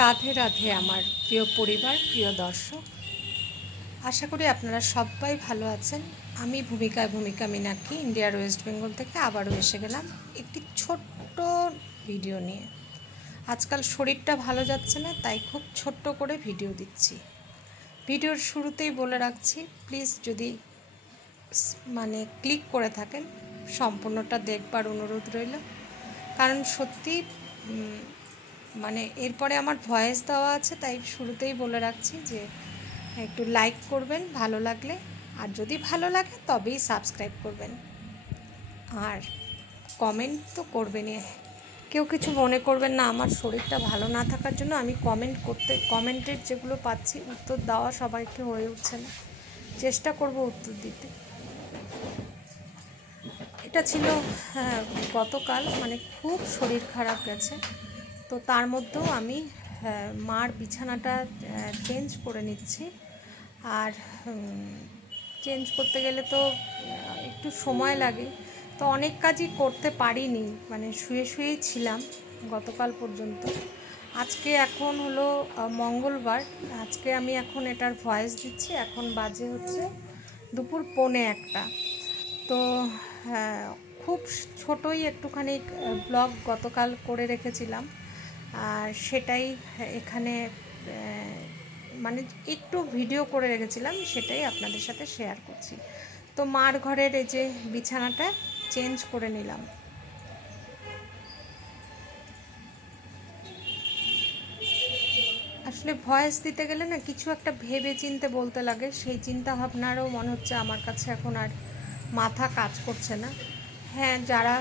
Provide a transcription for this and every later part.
রাধে রাধে আমার প্রিয় পরিবার, প্রিয় দর্শক। আশা করি আপনারা সবাই ভালো আছেন। আমি ভূমিকা মীনাক্ষী ইন্ডিয়ার ওয়েস্ট বেঙ্গল থেকে আবারও এসে গেলাম একটি ছোট্ট ভিডিও নিয়ে। আজকাল শরীরটা ভালো যাচ্ছে না, তাই খুব ছোট্ট করে ভিডিও দিচ্ছি। ভিডিওর শুরুতেই বলে রাখছি, প্লিজ যদি ক্লিক করে থাকেন সম্পূর্ণটা দেখবার অনুরোধ রইল। কারণ সত্যি এরপরে আমার ভয়েস দেওয়া আছে, তাই শুরুতেই বলে রাখছি যে একটু লাইক করবেন ভালো লাগলে, আর যদি ভালো লাগে তবেই সাবস্ক্রাইব করবেন, আর কমেন্ট তো করবেনই। কেউ কিছু মনে করবেন না আমার শরীরটা ভালো না থাকার জন্য আমি কমেন্টের যেগুলো পাচ্ছি উত্তর দেওয়া সবাইকে হয়ে উঠছে না। চেষ্টা করব উত্তর দিতে। এটা ছিল গতকাল, খুব শরীর খারাপ গেছে, তো তার মধ্যেও আমি মার বিছানাটা চেঞ্জ করে নিচ্ছি। আর চেঞ্জ করতে গেলে তো একটু সময় লাগে, তো অনেক কাজই করতে পারিনি, শুয়েই ছিলাম গতকাল পর্যন্ত। আজকে এখন হলো মঙ্গলবার, আজকে আমি এখন এটার ভয়েস দিচ্ছি। এখন বাজে হচ্ছে দুপুর 1:45। তো খুব ছোটোই একটুখানি ব্লগ গতকাল করে রেখেছিলাম, আর সেটাই এখানে একটু ভিডিও করে রেখেছিলাম, সেটাই আপনাদের সাথে শেয়ার করছি। তো মার ঘরের এই যে বিছানাটা চেঞ্জ করে নিলাম। আসলে ভয়েস দিতে গেলে না কিছু একটা ভেবে চিন্তে বলতে লাগে, সেই চিন্তা ভাবনারও মনে হচ্ছে আমার কাছে এখন আর মাথা কাজ করছে না। হ্যাঁ, যারা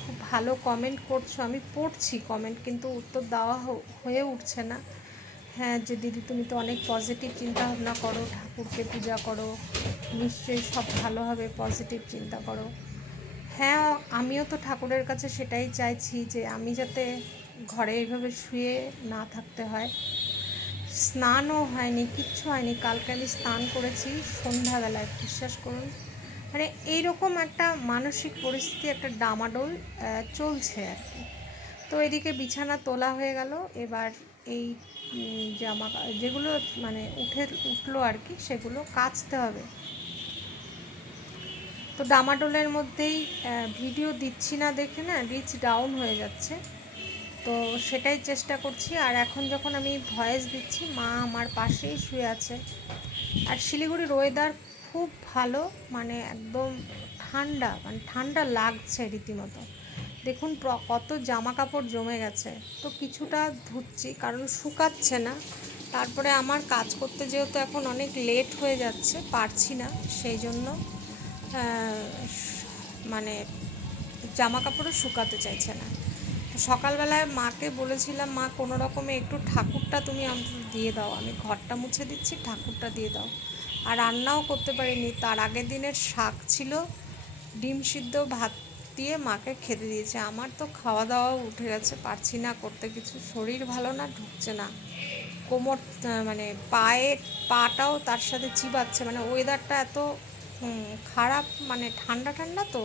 খুব ভালো কমেন্ট করছো, আমি পড়ছি কমেন্ট, কিন্তু উত্তর দেওয়া হয়ে উঠছে না। হ্যাঁ, যে দিদি তুমি তো অনেক পজিটিভ চিন্তা ভাবনা করো, ঠাকুরকে পূজা করো, নিশ্চয়ই সব ভালো হবে, পজিটিভ চিন্তা করো। হ্যাঁ, আমিও তো ঠাকুরের কাছে সেটাই চাইছি যে আমি যাতে ঘরে এইভাবে শুয়ে না থাকতে হয়। স্নানও হয়নি, কিচ্ছু হয়নি। কালকে আমি স্নান করেছি সন্ধ্যাবেলায়, বিশ্বাস করুন। এইরকম একটা মানসিক পরিস্থিতি, একটা ডামাডোল চলছে আর কি। তো এদিকে বিছানা তোলা হয়ে গেল, এবার এই জামা যেগুলো উঠলো আর কি, সেগুলো কাচতে হবে। তো ডামাডোলের মধ্যেই ভিডিও দিচ্ছি না দেখে না রিচ ডাউন হয়ে যাচ্ছে, তো সেটাই চেষ্টা করছি। আর এখন যখন আমি ভয়েস দিচ্ছি, মা আমার পাশেই শুয়ে আছে। আর শিলিগুড়ির ওয়েদার খুব ভালো, একদম ঠান্ডা, ঠান্ডা লাগছে রীতিমতো। দেখুন কত জামা কাপড় জমে গেছে, তো কিছুটা ধুচ্ছি কারণ শুকাচ্ছে না। তারপরে আমার কাজ করতে যেহেতু এখন অনেক লেট হয়ে যাচ্ছে, পারছি না, সেই জন্য জামা কাপড়ও শুকাতে চাইছে না। সকালবেলায় মাকে বলেছিলাম, মা কোনো রকমে একটু ঠাকুরটা তুমি আমাকে দিয়ে দাও, আমি ঘরটা মুছে দিচ্ছি, ঠাকুরটা দিয়ে দাও। আর রান্নাও করতে পারিনি, তার আগের দিনের শাক ছিল, ডিম সিদ্ধ ভাত দিয়ে মাকে খেতে দিয়েছে। আমার তো খাওয়া দাওয়াও উঠে গেছে, পারছি না করতে কিছু, শরীর ভালো না, ঢুকছে না, কোমর পাটাও তার সাথে চিবাচ্ছে। ওয়েদারটা এত খারাপ, ঠান্ডা তো।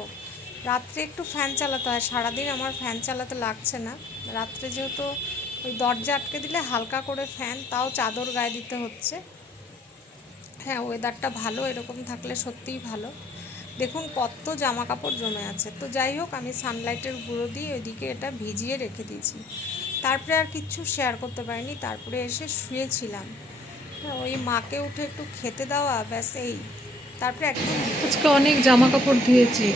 রাত্রে একটু ফ্যান চালাতে হয়, সারাদিন আমার ফ্যান চালাতে লাগছে না। রাত্রে যেহেতু ওই দরজা আটকে দিলে হালকা করে ফ্যান, তাও চাদর গায়ে দিতে হচ্ছে। হ্যাঁ, ওয়েদারটা ভালো, এরকম থাকলে সত্যিই ভালো। দেখুন কত জামা কাপড় জমে আছে। তো যাই হোক, আমি সানলাইটের গুঁড়ো দিয়ে ওইদিকে এটা ভিজিয়ে রেখে দিয়েছি। তারপরে আর কিচ্ছু শেয়ার করতে পারিনি। তারপরে এসে শুয়েছিলাম, ওই মাকে উঠে একটু খেতে দেওয়া, ব্যাস এই। তারপরে একদম আজকে অনেক জামা কাপড় ধুয়েছি,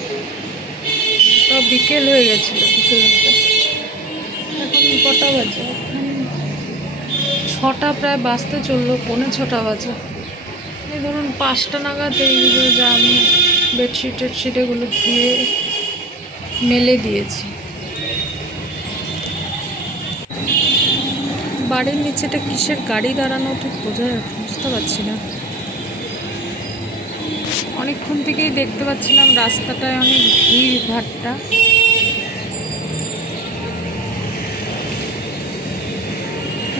তো বিকেল হয়ে গেছিলো, এখন কটা বাজে, 6টা প্রায় বাজতে চললো, 5:45 বাজে। এই ধরুন 5টা নাগাদ এইগুলো যা আমি বেডশিট এগুলো ধুয়ে মেলে দিয়েছি। বাড়ির নিচেটা কিসের গাড়ি দাঁড়ানো ঠিক বুঝতে পারছি না। অনেকক্ষণ থেকেই দেখতে পাচ্ছিলাম রাস্তাটায় অনেক ভিড় ভাট্টা।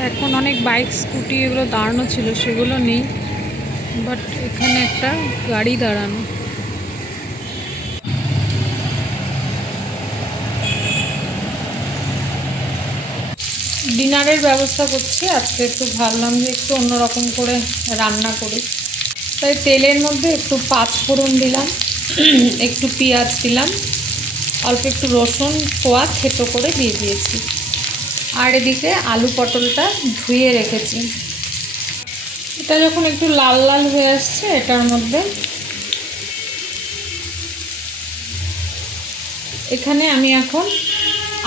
এখন অনেক বাইক স্কুটি এগুলো দাঁড়ানো ছিল, সেগুলো নেই, বাট এখানে একটা গাড়ি দাঁড়ানো। ডিনারের ব্যবস্থা করছি। আজকে একটু ভাবলাম যে একটু অন্যরকম করে রান্না করি, তাই তেলের মধ্যে একটু পাঁচফোড়ন দিলাম, একটু পেঁয়াজ দিলাম, অল্প একটু রসুন কোয়া থেতো করে দিয়ে দিয়েছি। আর এদিকে আলু পটলটা ধুয়ে রেখেছি। এটা যখন একটু লাল লাল হয়ে আসছে, এটার মধ্যে এখানে আমি এখন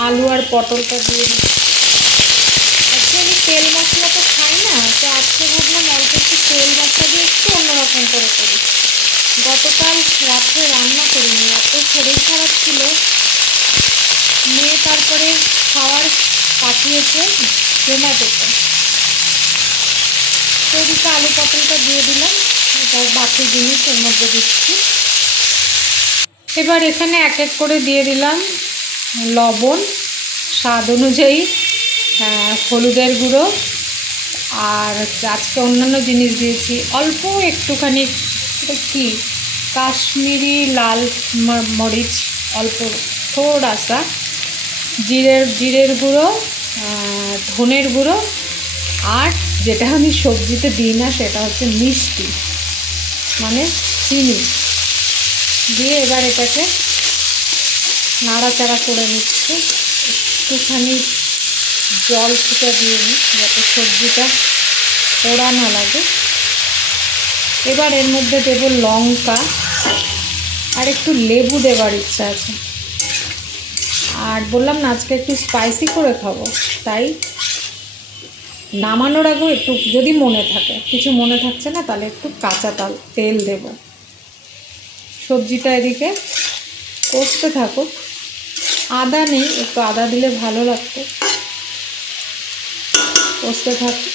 আলু আর পটলটা দিয়ে দিচ্ছি। অ্যাকচুয়ালি তেল মশলা তো খাই না, তো আজকে ভাবলাম অল্প একটু তেল মশলা দিয়ে একটু অন্যরকম করে করি। গতকাল রাত্রে রান্না করিনি, এত শরীর খারাপ ছিল। মেয়ে তারপরে খাওয়ার পাঠিয়েছে জোম্যাটোতে, তো এদিকে আলু পটলটা দিয়ে দিলাম, এবার বাকি জিনিস এর মধ্যে দিচ্ছি। এবার এখানে এক এক করে দিয়ে দিলাম লবণ, স্বাদ অনুযায়ী হলুদের গুঁড়ো, আর আজকে অন্যান্য জিনিস দিয়েছি অল্প একটুখানি, এটা কি কাশ্মীরি লাল মরিচ অল্প, থোড়াসা জিরের গুঁড়ো, ধনের গুঁড়ো, আর যেটা আমি সবজিতে দিই না সেটা হচ্ছে মিষ্টি, মানে চিনি দিয়ে এবার এটাকে নাড়াচাড়া করে নিচ্ছি। একটুখানি জল ফুটে দিয়ে নিই যাতে সবজিটা পোড়া না লাগে। এবার এর মধ্যে দেব লঙ্কা, আর একটু লেবু দেওয়ার ইচ্ছা আছে। আর বললাম না আজকে একটু স্পাইসি করে খাবো, তাই নামানোর আগেও একটু যদি মনে থাকে, কিছু মনে থাকছে না তাহলে একটু কাঁচা তেল দেব। সবজিটা এদিকে কষতে থাকুক। আদা নেই, একটু আদা দিলে ভালো লাগতো। কষতে থাকুক।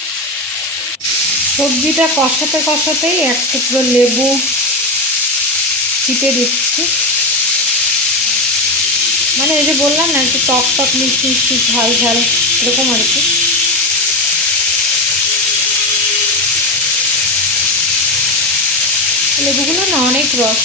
সবজিটা কষাতে কষাতেই এক টুকরো লেবু চিপে দিচ্ছি। মানে এই যে বললাম না একটু টক টক মিষ্টি মিষ্টি ঝাল ঝাল এরকম আর কি। লেবুগুলো না অনেক রস।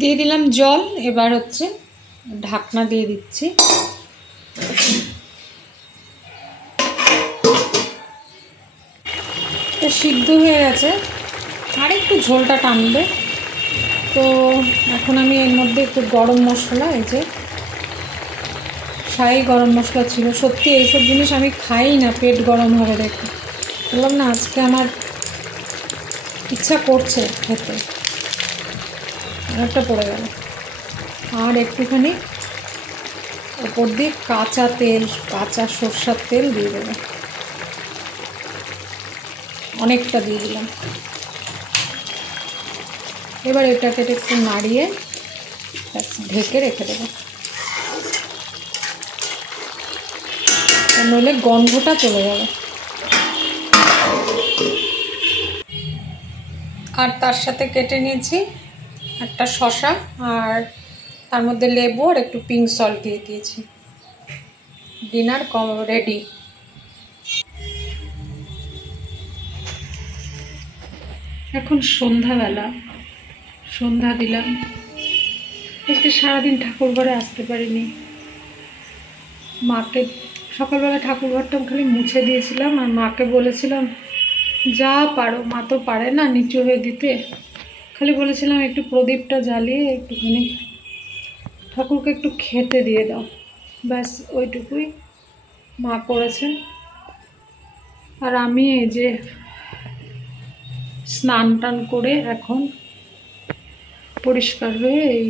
দিয়ে দিলাম জল, এবার হচ্ছে ঢাকনা দিয়ে দিচ্ছি। সিদ্ধ হয়ে গেছে, আর একটু ঝোলটা টানবে। তো এখন আমি এর মধ্যে একটু গরম মশলা, এই যে শাহি গরম মশলা ছিল, সত্যি এইসব জিনিস আমি খাই না, পেট গরম হবে দেখে। বললাম না আজকে আমার ইচ্ছা করছে খেতে, অনেকটা পড়ে গেল। আর একটুখানি ওপর দিয়ে কাঁচা তেল, কাঁচা সরষের তেল দিয়ে দেবো, অনেকটা দিয়ে দিলাম। এবার এটাকে একটু নাড়িয়ে ঢেকে রেখে দেবো, নইলে গন্ধটা চলে যাবে। আর তার সাথে কেটে নিয়েছি একটা শসা, আর তার মধ্যে লেবু আর একটু পিঙ্ক সল্ট দিয়ে দিয়েছি। Dinner ready. এখন সন্ধ্যাবেলা, সন্ধ্যা দিলাম। আজকে সারাদিন ঠাকুর ঘরে আসতে পারিনি। মাকে সকালবেলা ঠাকুর ঘরটা খালি মুছে দিয়েছিলাম, আর মাকে বলেছিলাম যা পারো, মা তো পারে না নিচু হয়ে দিতে, খালি বলেছিলাম একটু প্রদীপটা জ্বালিয়ে একটুখানি ঠাকুরকে একটু খেতে দিয়ে দাও, ব্যাস ওইটুকুই মা করেছেন। আর আমি এই যে স্নান টান করে এখন পরিষ্কার হয়ে এই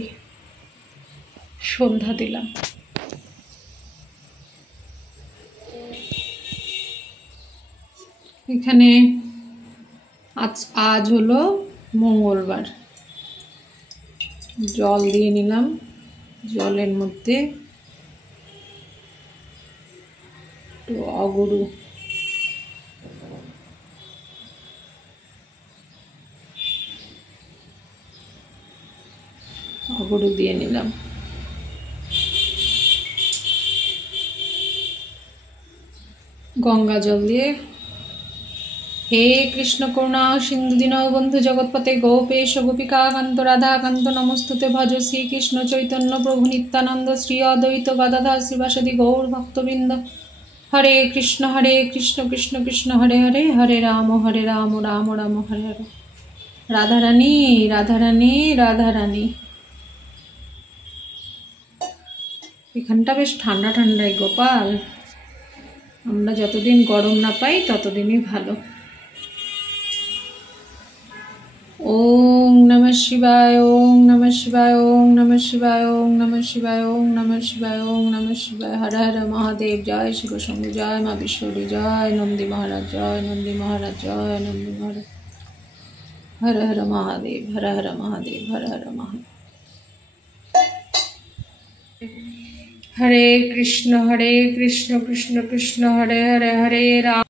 সন্ধ্যা দিলাম। এখানে আজ হলো মঙ্গলবার। জল দিয়ে নিলাম, জলের মধ্যে একটু অগুরু, অগুরু দিয়ে নিলাম। গঙ্গা জল দিয়ে हे कृष्ण करुणा सिंधु दीनबंधु जगत्पते गोपेश गोपिका कांत राधा कांत नमस्तुते भज श्री कृष्ण चैतन्य प्रभु नित्यानंद श्री अद्वैत गदाधर श्रीवासदि गौर भक्तवृंद। हरे कृष्ण कृष्ण कृष्ण हरे हरे, हरे राम राम राम हरे हरे। राधा रानी राधा रानी राधा रानी। এখানটা বেশ ঠান্ডা ঠান্ডাই গোপাল, আমরা যতদিন গরম না পাই ততদিনই ভালো। ओम नमः शिवाय, ओम नमः शिवाय, ओम नमः शिवाय, ओम नमः शिवाय, ओम नमः शिवाय, ओम नमः शिवाय। हर हर महादेव। जय शिव शंभु, जय माँ विष्णु, जय नंदी महाराज, जय नंदी महाराज, जय नंदी महाराज। हर हर महादेव, हर हर महादेव, हर हर महादेव। हरे कृष्ण कृष्ण कृष्ण हरे हरे, हरे राम